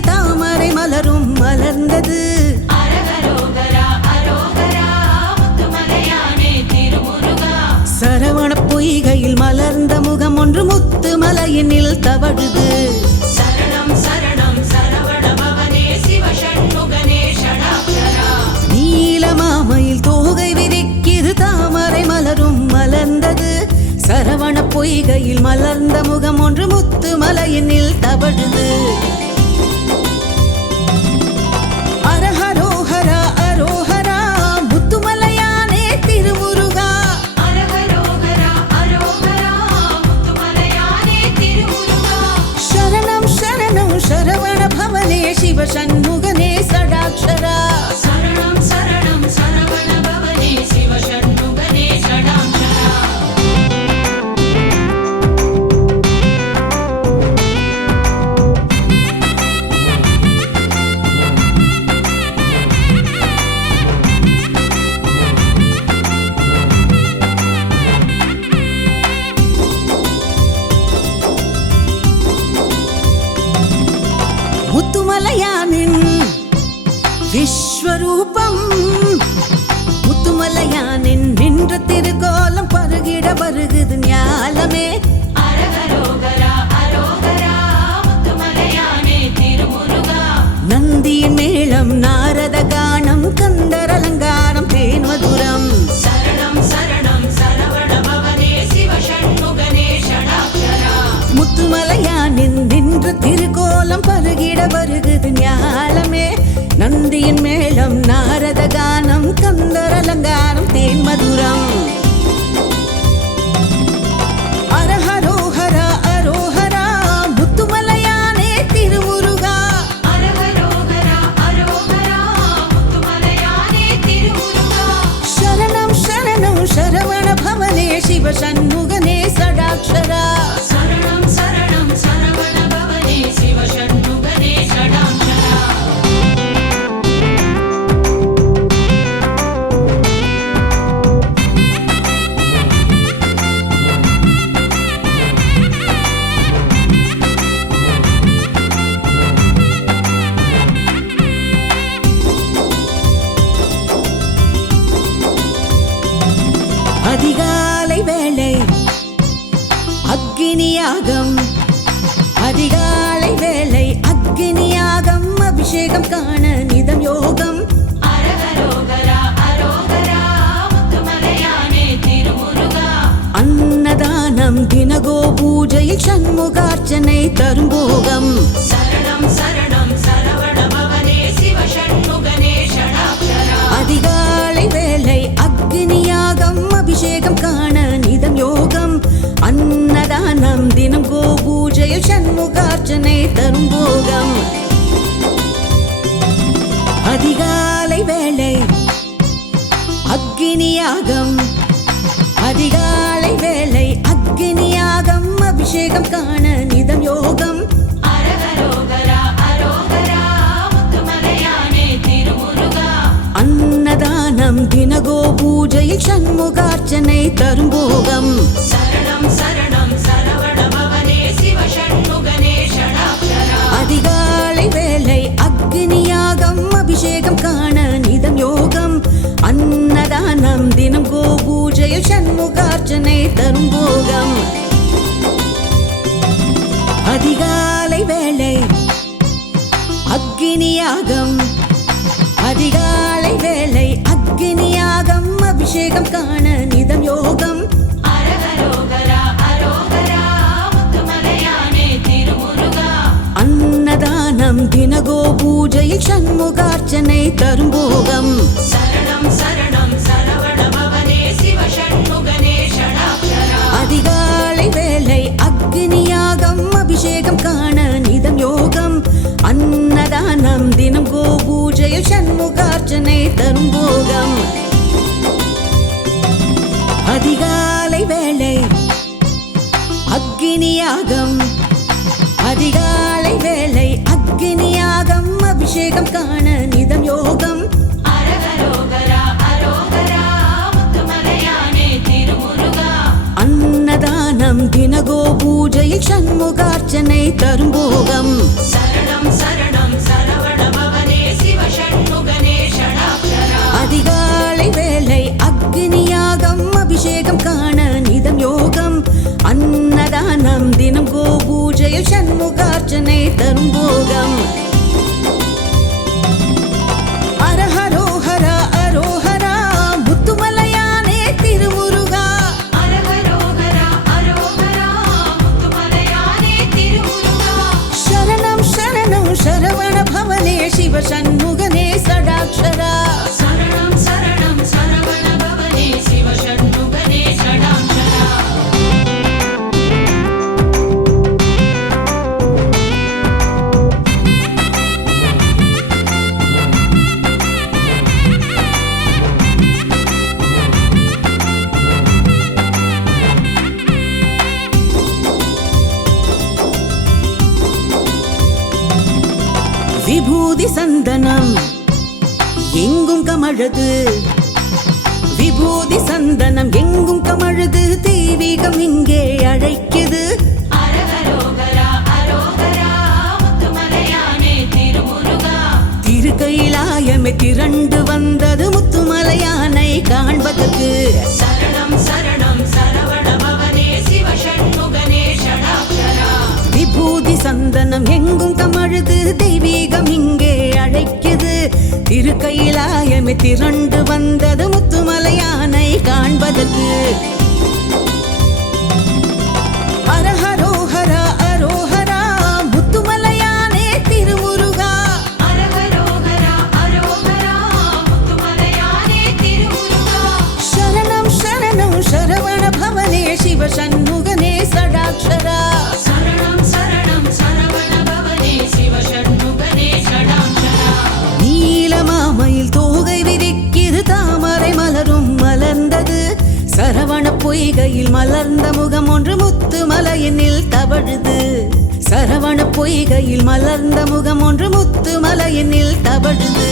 தாமரை மலரும் மலர்ந்தது. சரவண பொய்கையில் மலர்ந்த முகம் ஒன்று முத்து மலையினில் தவழுது. சரணம் சரணம் சரவண பவனே சிவஷண்முகனே ஷடாக்ஷரா நீலமாமையில் தோகை விரிக்கிது தாமரை மலரும் மலர்ந்தது. சரவண பொய்கையில் மலர்ந்த முகம் ஒன்று முத்து மலையினில் தவழுது. சரணம் சரவண பவனே அபிஷேகம் காண நிதம் யோகம். அன்னதானம் தினகோ பூஜையில் சண்முகார்ச்சனை தரும் போகம். அதிகாலை வேலை அக்னியாகம் அபிஷேகம் காண நிதம் யோகம். அன்னதானம் தினம் கோ பூஜையில் சண்முகார்ச்சனை தரும் போகம். அக்னியாகம். அதிகாலை வேளை அக்னியாகம். அபிஷேகம் காண நிதம் யோகம். அன்னதானம் தினகோ பூஜையில் சண்முகார்ச்சனை தரும் போகம். சரணம் சரணம் சரவண பவனே ஷடாக்ஷரா அதிகாலை வேளை அக்னியாகம். அபிஷேகம் காண சண்முகார்ச்சனை தரும் போகம் அதிகாலை வேளை அக்னியாகம். அதிகாலை வேளை அக்னியாகம் அபிஷேகம் காண நிதம் யோகம். அன்னதானம் தினகோ பூஜையில் சண்முகார்ச்சனை தரும் போகம் சரணம் சரணம். வாசனை தரும் போகம். அதிகாலை வேளை அக்னியாகம். அதிகாலை வேளை அக்னியாகம் அபிஷேகம் காண நிதம் யோகம். அன்னதானம் தினகோ பூஜையில் சண்முகார்ச்சனை தரும் போகம். but I knew எங்கும் கமழது. விபூதி சந்தனம் எங்கும் கமழுது. தெய்வீகம் இங்கே அழைக்குது. திருக்கையிலாயமே திரண்டு வந்தது முத்துமலையானை காண்பதற்கு. சரணம் சரணம். பக்தி சந்தனம் எங்கும் கமழுது தெய்வீகம் இங்கே அழைக்குது. திருக்கையிலாயமே திரண்டு வந்தது முத்துமலை யானை காண்பதற்கு. அரஹ மலர்ந்த முகம் ஒன்று முத்து மலையினில் தவழுது. சரவண பொய்கையில் மலர்ந்த முகம் ஒன்று முத்து மலையினில் தவழுது.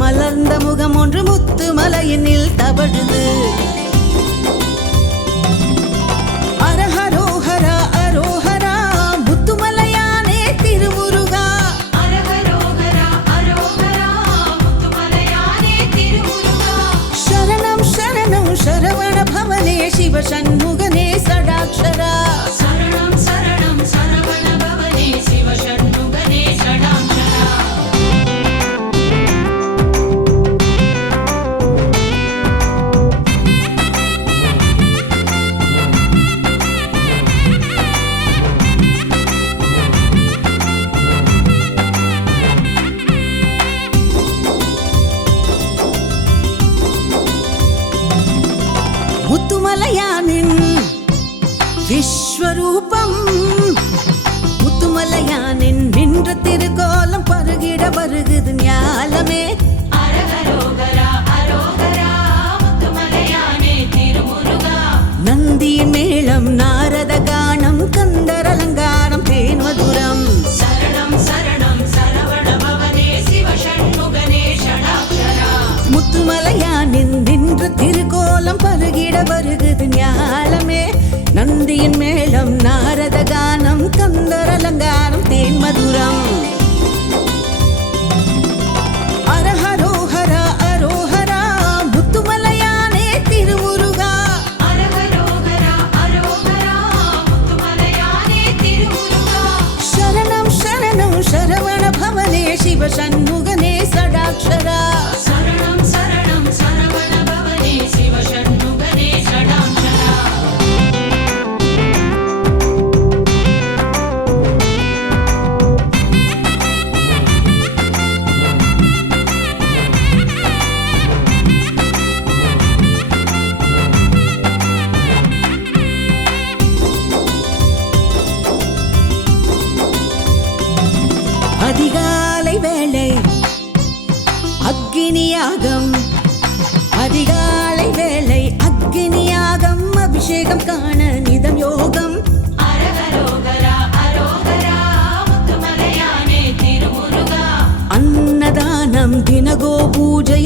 மலர்ந்த முகம் ஒன்று முத்து மலையினில் தவழுது சரணம் நாரத கானம் கந்தர் அலங்காரம் தேன் மதுரம். சரணம் சரணம் சரவண பவனே சிவஷண்முகனே முத்துமலையானின் நின்று திருக்கோலம் பருகிட வருகுது ஞாலமே. நந்தியின் மேளம் நாரத கானம் கந்தர் அலங்காரம் தேன் மதுரம். ocean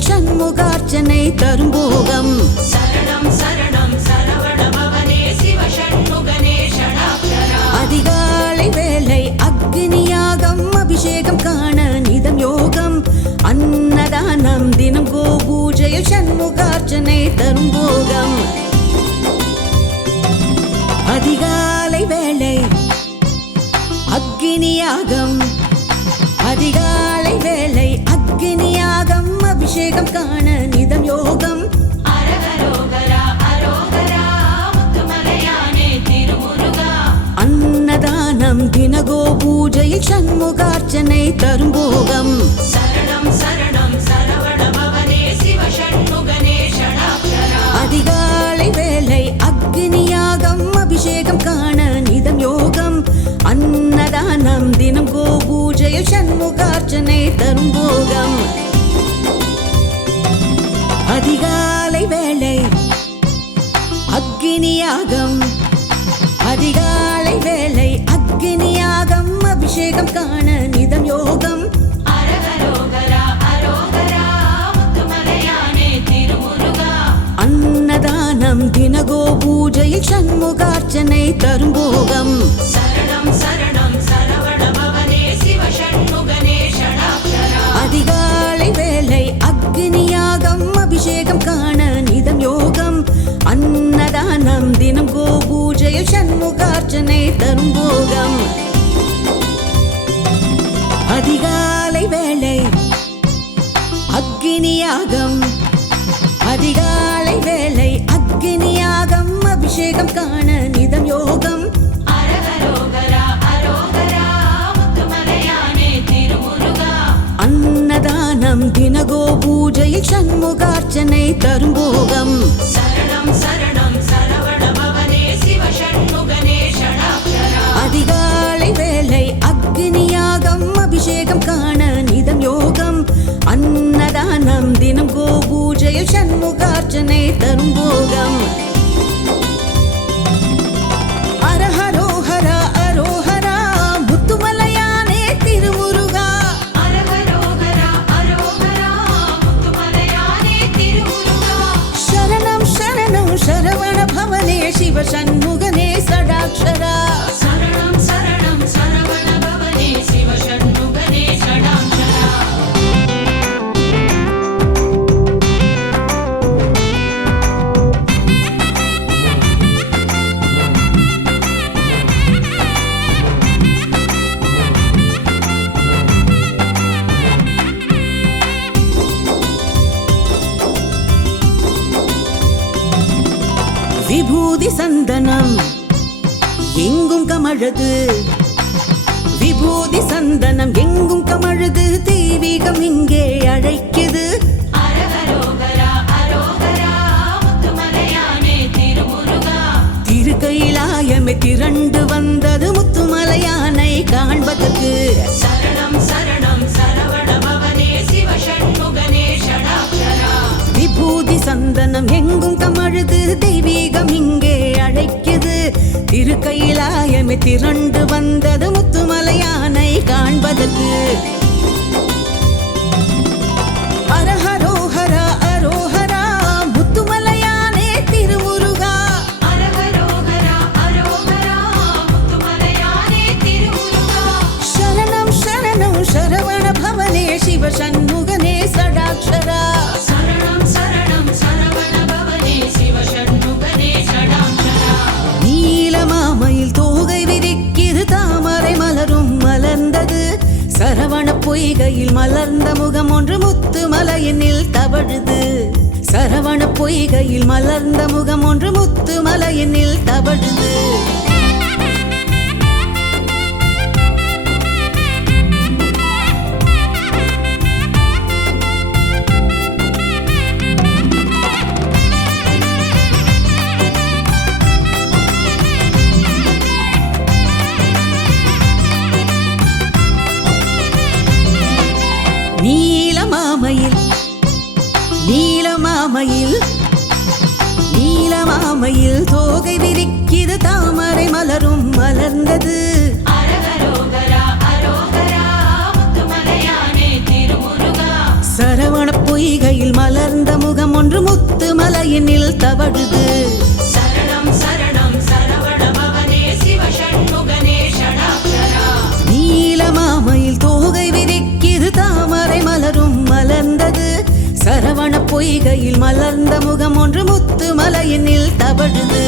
சண்முகார்ச்சனை தரும் பூஜையில் சண்முகார்ச்சனை தரும் போகம். சரணம் சரணம் சரவண பவனே சிவஷண்முகனே ஷடாக்ஷரா அதிகாலை வேளை அக்னியாகம் அபிஷேகம் காண நிதம் யோகம். அன்னதானம் தினம் கோ பூஜையில் சண்முகார்ச்சனை தரும் போகம். அதிகாலை வேளை அக்னியாகம். அதிகாலை வேளை அக்னியாகம். அபிஷேகம் காண நிதம் யோகம். அன்னதானம் தினகோ பூஜையில் சண்முகார்ச்சனை தரும் போகம். சரணம் சரணம் சரவண பவனே சிவஷண்முகனே ஷடாக்ஷரா அதிகாலை வேளை அக்னியாகம் அபிஷேகம் காண நிதம் யோகம். அன்னதானம் தினம் கோ பூஜையில் சண்முகார்ச்சனை தரும் போகம். அக்னியாகம். அதிகாலை வேளை அக்னியாகம். அபிஷேகம் காண நிதம் யோகம். அன்னதானம் தினகோ பூஜையில் சண்முகார்ச்சனை தரும் சண்முகார்ச்சனை தரும் போகம். அரஹரோஹரா அரோஹரா முத்துமலையானே திருமுருகா. முத்துமலையானே சரணம் சரணம் சரவண பவனே சிவ சண்முகனே கமழது. விபூதி சந்தனம் எங்கும் கமழுது தெய்வீகம் இங்கே அழைக்குது. திருக்கையிலாயமே திரண்டு வந்தது முத்துமலையானை காண்பதற்கு. சரணம் சரணம் சரவண பவனே சிவஷண்முகனே ஷடாக்ஷரா விபூதி சந்தனம் எங்கும் கமழுது தெய்வீகம் இங்கே அழைக்குது. திருக்கையிலாயமே திரண்டு வந்தது முத்துமலையானை காண்பதற்கு. பொய்கையில் மலர்ந்த முகம் ஒன்று முத்து மலையினில் தவழுது பொய்கையில் மலர்ந்த முகம் ஒன்று முத்து மலையினில் தவழுது.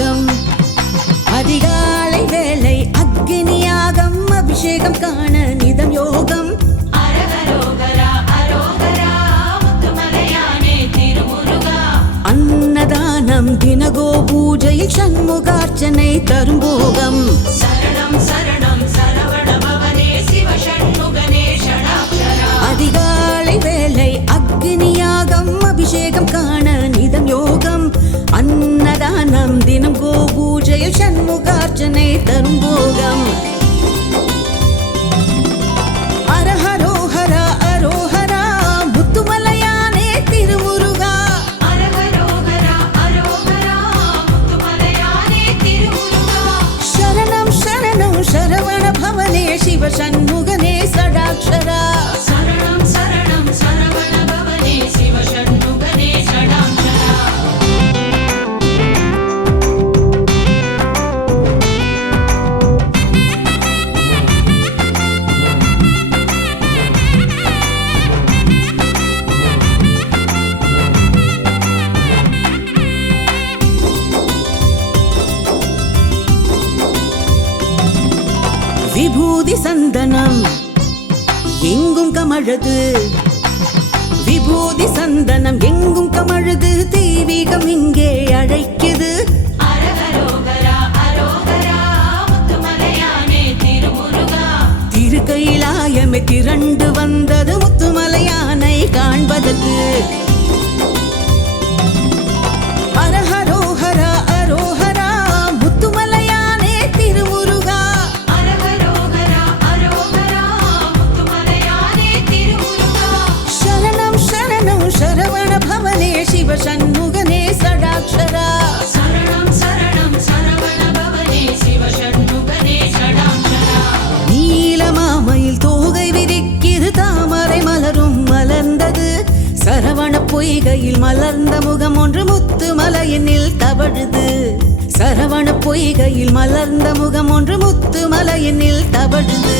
யாகம் அதிகாலை வேலை அக்னி யாகம் அபிஷேகம் காண நிதம் யோகம். அன்னதானம் தினகோ பூஜை சண்முகார்ச்சனை தரும் போகம். சரணம். விபூதி சந்தனம். எங்கும் கமழது விபூதி சந்தனம் எங்கும் கமழுது தெய்வீகம் இங்கே அழைக்குது. திருக்கையிலாயமே திரண்டு வந்தது முத்துமலையானை காண்பதற்கு. பொய்கையில் மலர்ந்த முகம் ஒன்று முத்து மலையினில் தவழ்ந்து